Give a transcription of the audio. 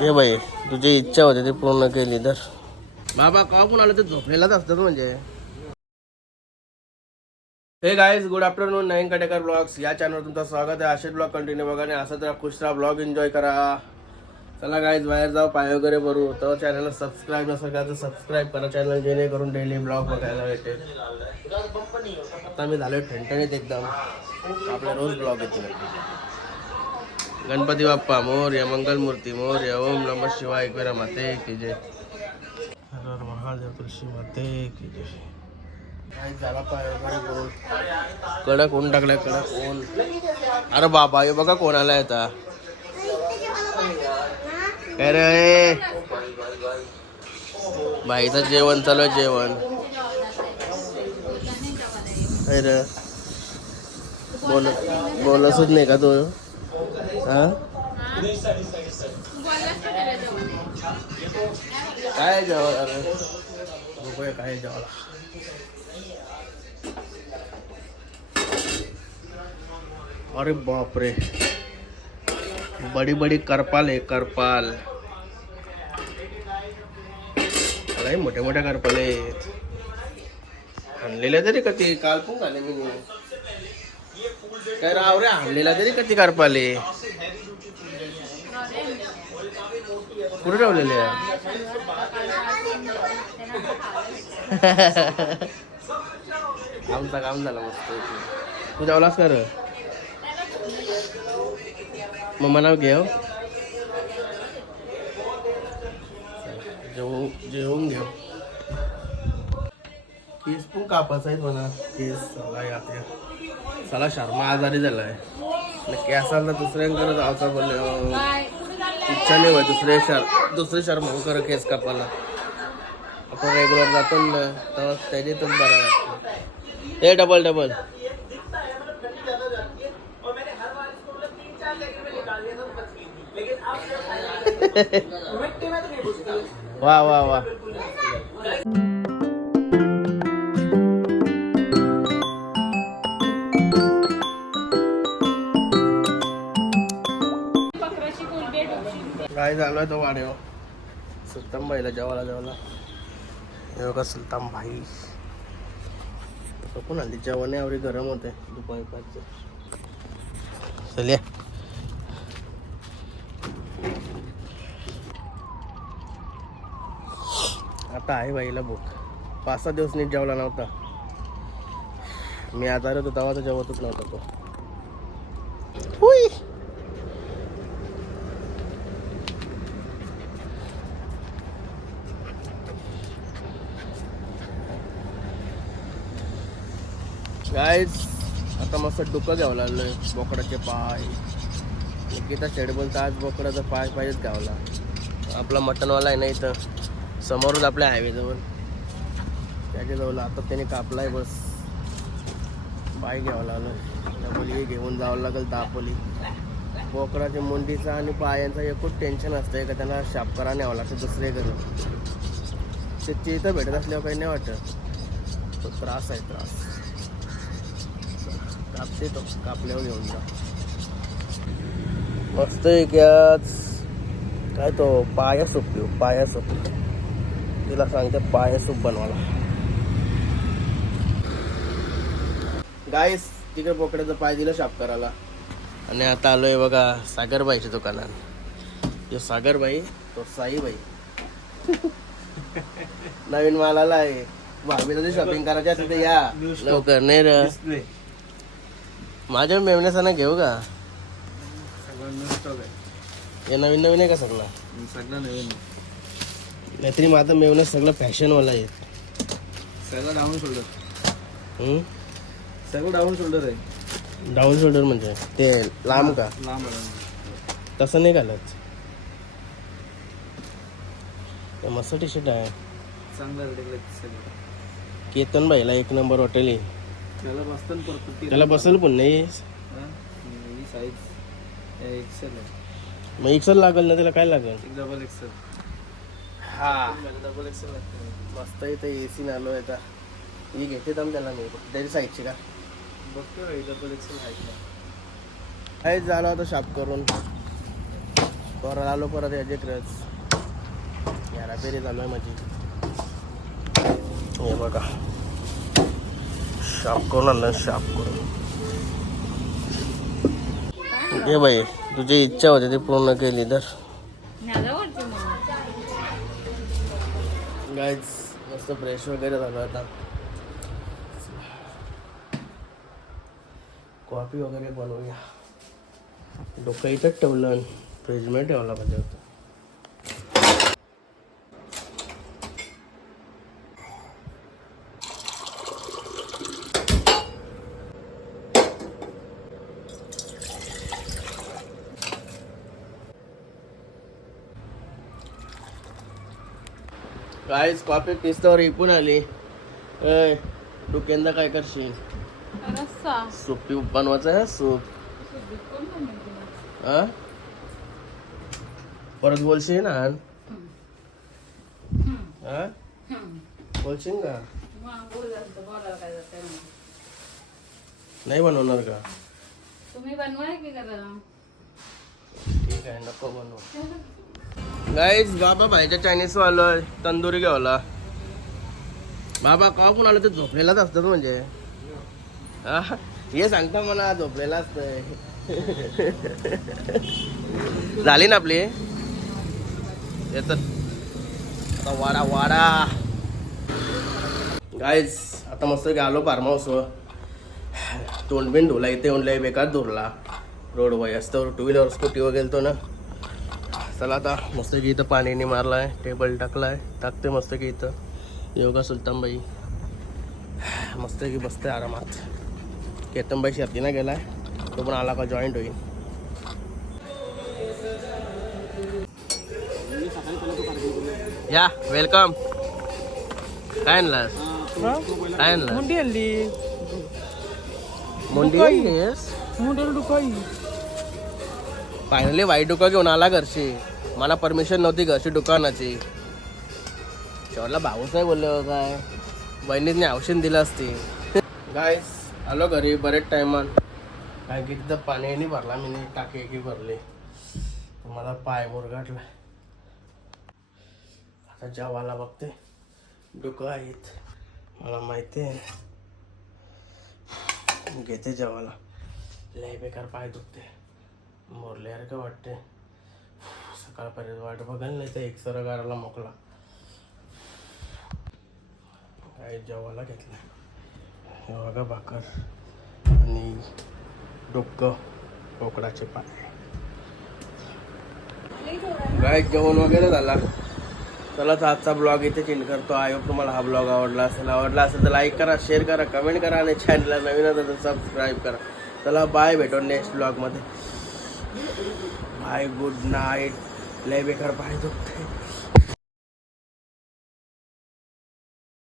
घे बाई तुझी इच्छा होती ती पूर्ण केली तर. बाबा का आलं तर झोपलेलाच असतात म्हणजे. Hey guys good afternoon Naveen Katekar blogs या चॅनलवर तुमचं स्वागत आहे. असेच ब्लॉग कंटिन्यू बघा आणि असं तर खुश राहा ब्लॉग एन्जॉय करा. चला गाईज बाहेर जाऊ पाय वगैरे भरू. तर चॅनलला सबस्क्राईब नसेल का तर सबस्क्राईब करा चॅनल जेणेकरून डेली ब्लॉग बघायला भेटेल. आता मी झालोय ठणठणीत एकदम. आपला रोज ब्लॉग येतो गणपती बाप्पा मोर्य मंगलमूर्ती मोर्य ओम नम शिवाय एकवेरा माते की जय हर महादेव माते की जय झाला पाय कडक ऊन टाकलाय कडक ऊन. अरे बाबा हे बघा कोणाला आता काय रे? बाईचं जेवण चालू आहे जेवण. बोल बोलतच नाही का तू? काय जेवण अरे बघूया काय जेवायला? अरे बापरे. बडी बडी करपाल आहे करपाल. अरे मोठ्या मोठ्या करपाल आहेत. आणलेल्या तरी का ते काल पण झाले मी. काय राव रे आणलेला तरी का करपाल आहे कुठे ठेवलेले आमचा काम झाला मस्त. तू जेवलास कर. मग म्हणा घेऊ जेवून जेवून घेऊ केस पण कापायचा आहेत म्हणा. केस चला यात या चला शर्मा आजारी झालाय. केसांना दुसऱ्यांकडे जायचा बोलले अं, इच्छा नाही होय दुसरे शर दुसरे शर्मा कर केस कापायला. आपण रेग्युलर जातो ना तेव्हा त्याच्यातच बरं वाटतं. डबल डबल वा वा वा. काय झालं तो वाड्यावर सुलतान भाईला जेवायला जेवायला हे बघा सुलतान भाई. पण आली जेवण आवडी गरम होते दुपारी चल ये. आता आहे बाईला भूक. पाच सहा दिवस नीट जेवला नव्हता. मी आजार होतो तेव्हा तर जेवतच नव्हता तो. हुई. आता मस्त डुकं घ्यावं लागलं बोकडाचे पाय. निकिता शेड बोलता आज बोकडाचा पाय पाहिजेच घ्यावला आपला मटनवाला आहे ना इथं. समोरच आपल्या हायवेजवळ त्याच्याजवळ आता त्याने कापलाय बस. पाय घ्यावं लागलं डबोली घेऊन जावं लागेल दापोली. बोकडाच्या मुंडीचा आणि पायांचा एकूच टेन्शन असतं का त्यांना शापकरा न्यावं लागतं दुसरीकडे ते इथं भेटत असल्यावर काही नाही वाटत. तो त्रास आहे त्रास. तो कापल्यावर घेऊन जा. मस्त एक याच काय तो पाया सूप पिऊ पाया सूप. तिला सांगते पाया सूप बनवायला. गाईस तिकडे बोकड्याचा पाय दिलं शाप करायला आणि आता आलोय बघा सागरबाईच्या दुकानात. जो सागरबाई तो साईबाई. नवीन माल आला आहे. भाभी शॉपिंग करायची असेल तर या. लवकर नाही रे. माझ्या मेवण्याचा घेऊ का? हे नवीन नवीन आहे का सगळं? सगळं नवीन नाहीतरी माझं मेवणं सगळं फॅशनवाला आहे. सगळं डाऊन शोल्डर? सगळं डाऊन शोल्डर आहे. डाऊन शोल्डर म्हणजे? ते लांब का? लांब आहे तसं नाही घालत. हे मस्त टी शर्ट आहे चांगलं सगळं. केतन बाईला एक नंबर हॉटेल आहे त्याला बसतं परत त्याला बसल पण नाही. ही? साईज एक्सेल आहे. मग एक्सल लागल ना त्याला काय लागल? एक डबल एक्सेल हा. डबल एक्सेल लागतं. मस्त इथं ए सी आलो आहे आता ही घेते दम त्याला मी. त्याची साईडची का? बघतो डबल एक्सेल आहे का? काय झालं आता शाप करून. परत आलो परत याचे क्रच यारा पेरी चालू आहे माझी. हे बघा. शाप करून आणलं शाप करून. ये बाई तुझी इच्छा होती ती पूर्ण केली तर. गाईज मस्त फ्रेश वगैरे झालो आता. कॉफी वगैरे बनवूया. डोकं इथंच ठेवलं फ्रीजमध्ये ठेवला पाहिजे होतं गाईज कॉफी पिस्तवर इकून आली. ए डोक्यांदा काय करशील? सूप पी बनवायचं आहे सूप. हा परत बोलशील ना? हा बोलशील का नाही बनवणार का? तुम्ही बनवा की करा? ठीक आहे नको बनवू. गाईज बाबा भाईच्या चायनीज वालोय तंदुरी घ्यावला बाबा का कोण आलं? तर झोपलेलाच असतात म्हणजे. हे? सांगता मला झोपलेला असत झाली ना आपली? येतात आता वाडा वाडा. गाईज आता मस्त आलो फार्म हाऊसवर. तोंड बिन धुला इथे येऊन बेकार धुरला. रोड वाई असतो टू व्हीलर स्कूटी वगैरे तो ना. चला आता मस्त की इथं पाणीने मारलाय टेबल टाकलाय. टाकते मस्त की इथं. योगा सुलतानबाई. मस्त की बसते आरामात. केतनबाई शेतीनं गेलाय. तो पण आला का जॉईंट होईल. या वेलकम काय आणलास? काय आणलास? मुंडी आणली. मुंडी आणलीस? दुखाई फायनली वाईट डुकं घेऊन आला घरची मला परमिशन नव्हती घरची दुकानाची. शेवटला भाऊच नाही बोलले हो काय? बहिणीने औषध दिलं असते. गायस आलो घरी बरेच टायमान काय की तिथं पाणी नाही भरला मी टाकी की भरली. मला पाय मुरगाटला आता जेवायला बघते. डुकं आहेत. मला माहिती आहे. घेते जेवायला. लय बेकार पाय दुखते. मोरल्यासारखं वाटते सकाळपर्यंत वाट बघाल नाही तर एक सरगाराला मोकला काय जेवायला घेतलं हे बघा भाकर आणि डोकं बोकडाचे पाय गाय जेवण वगैरे झाला? चला तर आजचा ब्लॉग इथे चेंज करतो. आय होप तुम्हाला हा ब्लॉग आवडला असेल. आवडला असेल तर लाईक करा शेअर करा कमेंट करा आणि चॅनलला नवीन असेल तर सबस्क्राईब करा. चला बाय भेटो नेक्स्ट ब्लॉगमध्ये बाय गुड नाईट लय बेकार पाय दुखते